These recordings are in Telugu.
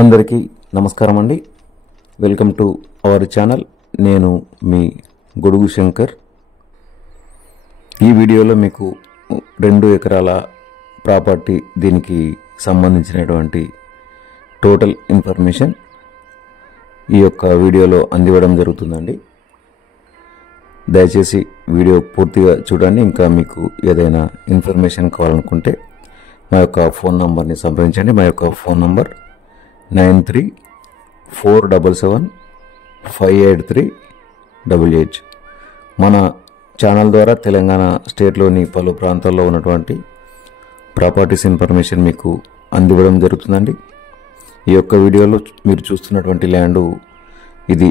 అందరికీ నమస్కారం అండి. Welcome to our channel. నేను మీ గొడుగు శంకర్. ఈ వీడియోలో మీకు 2 ఎకరాల ప్రాపర్టీ, దీనికి సంబంధించినటువంటి టోటల్ ఇన్ఫర్మేషన్ ఈ యొక్క వీడియోలో అందివ్వడం జరుగుతుందండి. దయచేసి వీడియో పూర్తిగా చూడండి. ఇంకా మీకు ఏదైనా ఇన్ఫర్మేషన్ కావాలనుకుంటే మా యొక్క ఫోన్ నంబర్ని సంప్రదించండి. మా యొక్క ఫోన్ నంబర్ 9347758388. మన ఛానల్ ద్వారా తెలంగాణ స్టేట్లోని పలు ప్రాంతాల్లో ఉన్నటువంటి ప్రాపర్టీస్ ఇన్ఫర్మేషన్ మీకు అందివ్వడం జరుగుతుందండి. ఈ యొక్క వీడియోలో మీరు చూస్తున్నటువంటి ల్యాండు ఇది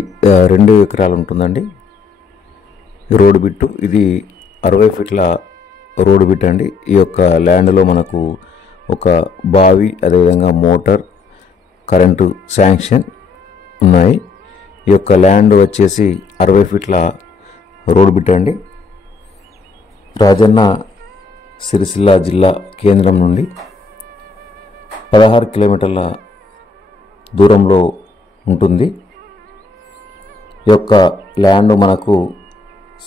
2 ఎకరాలు ఉంటుందండి. రోడ్ బిట్టు ఇది 60 ఫీట్ల రోడ్ బిట్ అండి. ఈ యొక్క ల్యాండ్లో మనకు ఒక బావి, అదేవిధంగా మోటార్, కరెంటు శాంక్షన్ ఉన్నాయి. ఈ యొక్క ల్యాండ్ వచ్చేసి 60 ఫీట్ల రోడ్ బిట్ అండి. రాజన్న సిరిసిల్ల జిల్లా కేంద్రం నుండి 16 కిలోమీటర్ల దూరంలో ఉంటుంది. ఈ యొక్క ల్యాండ్ మనకు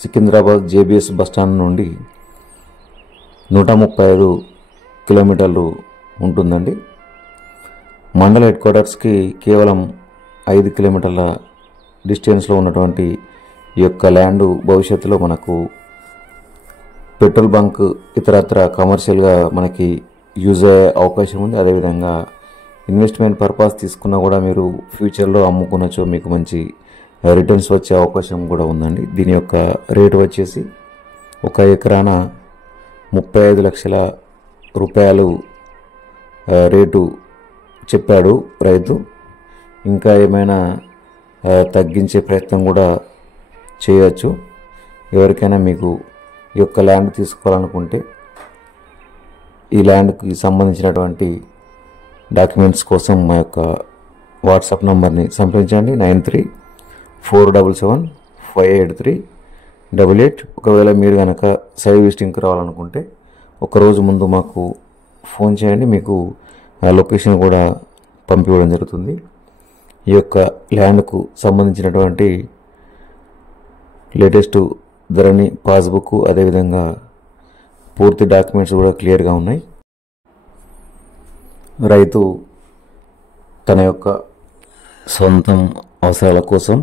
సికింద్రాబాద్ జేబీఎస్ బస్టాండ్ నుండి 135 కిలోమీటర్లు ఉంటుందండి. మండల హెడ్ క్వార్టర్స్కి కేవలం 5 కిలోమీటర్ల డిస్టెన్స్లో ఉన్నటువంటి ఈ యొక్క ల్యాండ్ భవిష్యత్తులో మనకు పెట్రోల్ బంక్, ఇతరత్ర కమర్షియల్గా మనకి యూజ్ అయ్యే అవకాశం ఉంది. అదేవిధంగా ఇన్వెస్ట్మెంట్ పర్పస్ తీసుకున్నా కూడా మీరు ఫ్యూచర్లో అమ్ముకునొచ్చు, మీకు మంచి రిటర్న్స్ వచ్చే అవకాశం కూడా ఉందండి. దీని యొక్క రేటు వచ్చేసి 1 ఎకరాన 35 లక్షల రూపాయలు రేటు చెప్పాడు రైతు. ఇంకా ఏమైనా తగ్గించే ప్రయత్నం కూడా చేయవచ్చు. ఎవరికైనా మీకు ఈ యొక్క ల్యాండ్ తీసుకోవాలనుకుంటే ఈ ల్యాండ్కి సంబంధించినటువంటి డాక్యుమెంట్స్ కోసం మా యొక్క వాట్సాప్ నంబర్ని సంప్రదించండి. 9347758388. ఒకవేళ మీరు కనుక సైట్ విజిటింగ్కి రావాలనుకుంటే ఒకరోజు ముందు మాకు ఫోన్ చేయండి, మీకు లొకేషన్ కూడా పంపివ్వడం జరుగుతుంది. ఈ యొక్క ల్యాండ్కు సంబంధించినటువంటి లేటెస్ట్ ధరణి పాస్బుక్, అదేవిధంగా పూర్తి డాక్యుమెంట్స్ కూడా క్లియర్గా ఉన్నాయి. రైతు తన యొక్క సొంతం అవసరాల కోసం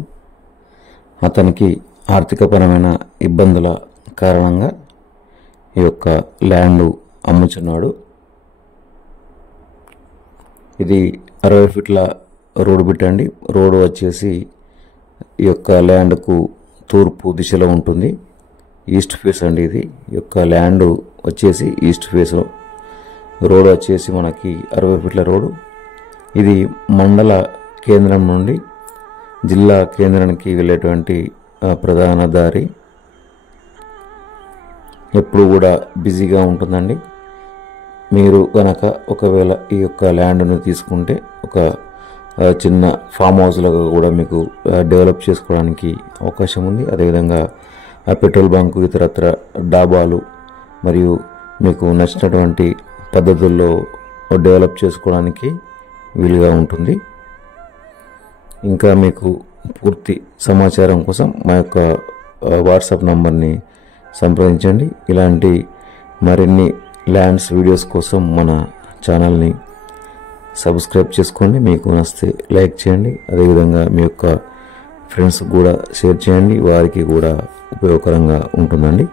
అతనికి ఆర్థికపరమైన ఇబ్బందుల కారణంగా ఈ యొక్క ల్యాండ్ అమ్ముచున్నాడు. ఇది 60 ఫీట్ల రోడ్ బిట్ అండి. రోడ్ వచ్చేసి ఈ యొక్క ల్యాండ్కు తూర్పు దిశలో ఉంటుంది. ఈస్ట్ ఫేస్ అండి ఇది. ఈ యొక్క ల్యాండ్ వచ్చేసి ఈస్ట్ ఫేస్. రోడ్ వచ్చేసి మనకి 60 ఫీట్ల రోడ్డు. ఇది మండల కేంద్రం నుండి జిల్లా కేంద్రానికి వెళ్ళేటువంటి ప్రధాన దారి. ఎప్పుడు కూడా బిజీగా ఉంటుందండి. మీరు కనుక ఒకవేళ ఈ యొక్క ల్యాండ్ను తీసుకుంటే ఒక చిన్న ఫామ్ హౌస్లుగా కూడా మీకు డెవలప్ చేసుకోవడానికి అవకాశం ఉంది. అదేవిధంగా పెట్రోల్ బంకు, ఇతరత్ర డాబాలు మరియు మీకు నచ్చినటువంటి పద్ధతుల్లో డెవలప్ చేసుకోవడానికి వీలుగా ఉంటుంది. ఇంకా మీకు పూర్తి సమాచారం కోసం మా యొక్క వాట్సాప్ నంబర్ని సంప్రదించండి. ఇలాంటి మరిన్ని ల్యాండ్స్ వీడియోస్ కోసం మన ఛానల్ని సబ్స్క్రైబ్ చేసుకోండి. మీకు నచ్చితే లైక్ చేయండి. అదేవిధంగా మీ యొక్క ఫ్రెండ్స్ కూడా షేర్ చేయండి, వారికి కూడా ఉపయోగకరంగా ఉంటుందండి.